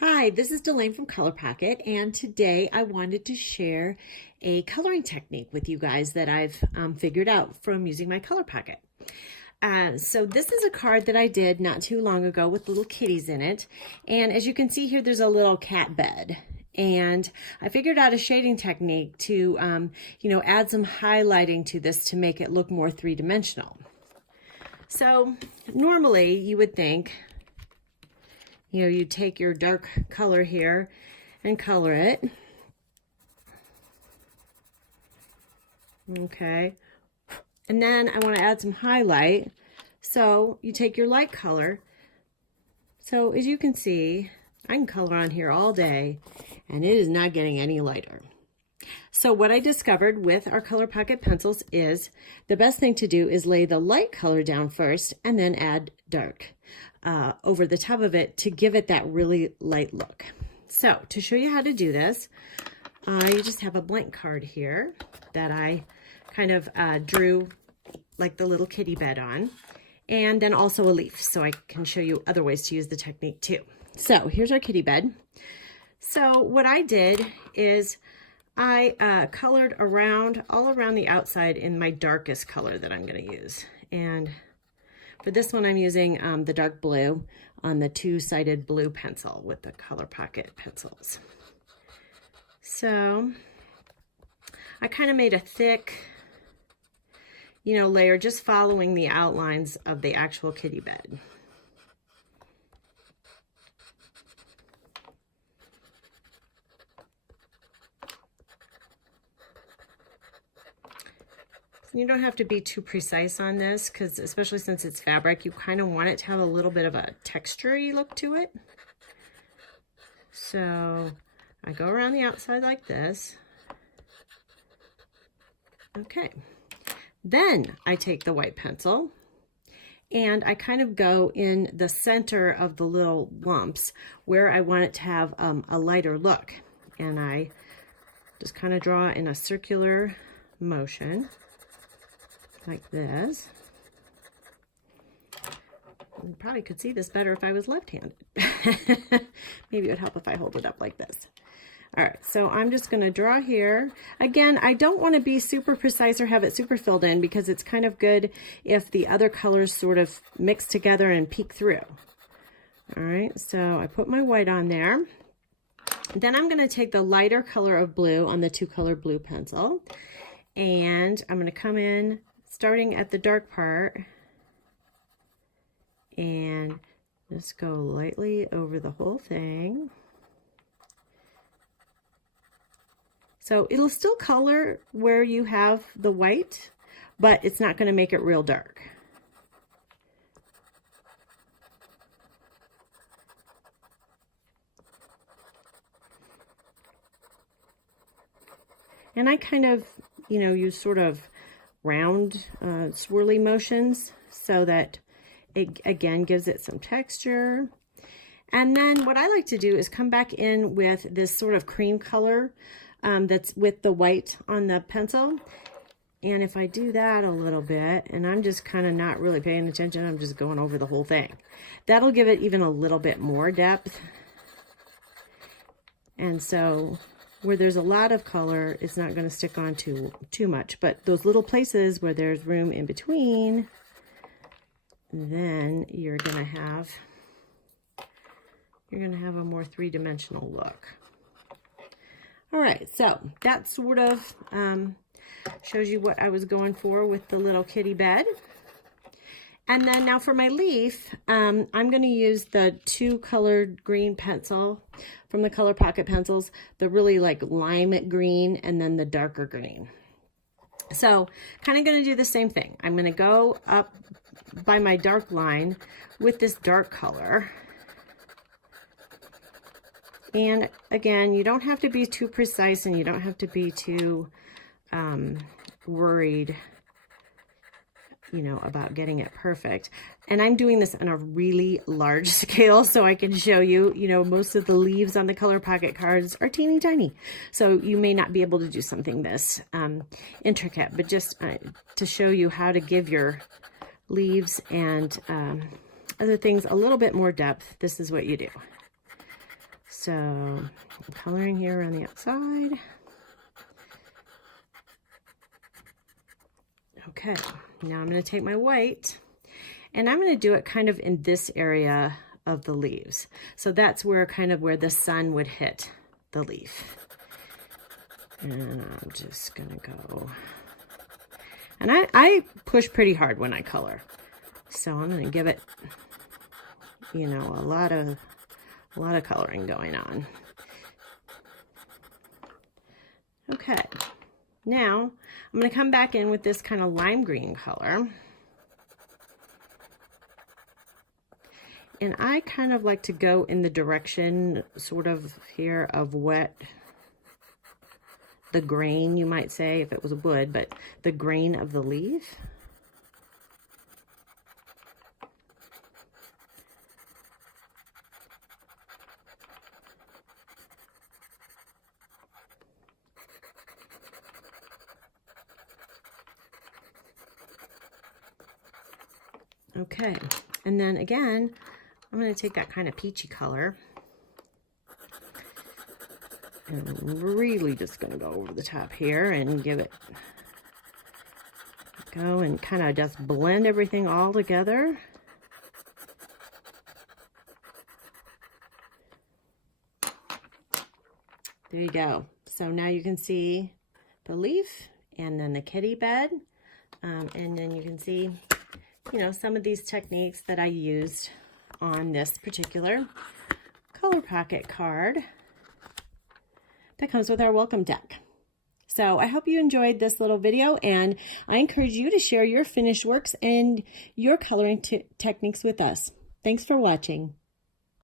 Hi, this is Dalaine from Colorpockit, and today I wanted to share a coloring technique with you guys that I've figured out from using my Colorpockit. So this is a card that I did not too long ago with little kitties in it, and as you can see here, there's a little cat bed. And I figured out a shading technique to, add some highlighting to this to make it look more three-dimensional. So normally you would think, you take your dark color here and color it. Okay. And then I want to add some highlight. So you take your light color. So as you can see, I can color on here all day and it is not getting any lighter. So what I discovered with our Colorpockit pencils is the best thing to do is lay the light color down first and then add dark over the top of it to give it that really light look. So to show you how to do this, you just have a blank card here that I kind of drew like the little kitty bed on, and then also a leaf, so I can show you other ways to use the technique too. So here's our kitty bed. So what I did is I colored all around the outside in my darkest color that I'm going to use. And for this one, I'm using the dark blue on the two-sided blue pencil with the Colorpockit pencils. So I kind of made a thick, layer just following the outlines of the actual kitty bed. You don't have to be too precise on this because especially since it's fabric, you kind of want it to have a little bit of a texture-y look to it. So I go around the outside like this. Okay. Then I take the white pencil and I kind of go in the center of the little lumps where I want it to have a lighter look. And I just kind of draw in a circular motion like this. You probably could see this better if I was left-handed. Maybe it would help if I hold it up like this. All right, so I'm just going to draw here. Again, I don't want to be super precise or have it super filled in because it's kind of good if the other colors sort of mix together and peek through. All right, so I put my white on there. Then I'm going to take the lighter color of blue on the two-color blue pencil, and I'm going to come in starting at the dark part and just go lightly over the whole thing. So it'll still color where you have the white, but it's not going to make it real dark. And I kind of, use sort of round swirly motions so that it again gives it some texture. And then what I like to do is come back in with this sort of cream color that's with the white on the pencil. And if I do that a little bit, and I'm just kind of not really paying attention, I'm just going over the whole thing. That'll give it even a little bit more depth. And so where there's a lot of color, it's not going to stick on too much. But those little places where there's room in between, then you're going to have a more three-dimensional look. All right, so that sort of shows you what I was going for with the little kitty bed. And then now for my leaf, I'm going to use the two-colored green pencil from the Colorpockit pencils, the really like lime green and then the darker green. So kind of going to do the same thing. I'm going to go up by my dark line with this dark color. And again, you don't have to be too precise and you don't have to be too worried about getting it perfect. And I'm doing this on a really large scale so I can show you, most of the leaves on the Colorpockit cards are teeny tiny. So you may not be able to do something this intricate, but just to show you how to give your leaves and other things a little bit more depth, this is what you do. So I'm coloring here on the outside. Okay, now I'm going to take my white and I'm going to do it kind of in this area of the leaves. So that's where kind of where the sun would hit the leaf. And I'm just going to go. And I push pretty hard when I color. So I'm going to give it, you know, a lot of coloring going on. Okay. Now, I'm going to come back in with this kind of lime green color. And I kind of like to go in the direction, sort of here, of what the grain, you might say, if it was wood, but the grain of the leaf. Okay, and then again, I'm going to take that kind of peachy color and I'm really just going to go over the top here and give it go and kind of just blend everything all together. There you go. So now you can see the leaf and then the kitty bed, and then you can see, you know, some of these techniques that I used on this particular Colorpockit card that comes with our welcome deck. So I hope you enjoyed this little video, and I encourage you to share your finished works and your coloring techniques with us. Thanks for watching.